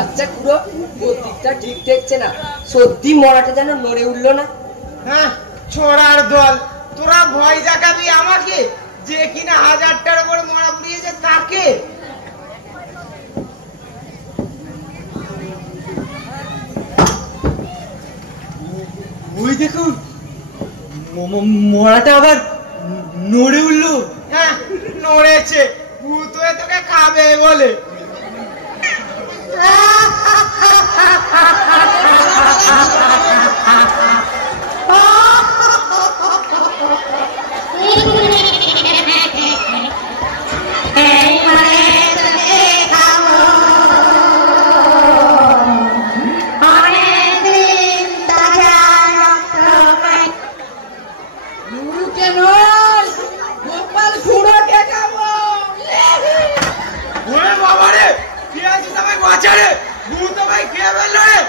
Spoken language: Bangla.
আচ্ছা পুরো গতিটা ঠিক দেখছে না, সত্যি মরাটা যেন নড়ে উঠলো না। হ্যাঁ, ছোড়ার দল, তোরা ভয় দেখাবি আমাকে, যে কিনা 1000টার উপর মরা পুড়িয়েছে তাকে। ওই দেখুন, মরাটা আবার নড়ে উঠলো। হ্যাঁ, নড়েছে, ভূত হয়ে তোকে খাবে বলে। বাবা রে, কে আছে? ভূত আমায় খেয়ে ফেললো রে।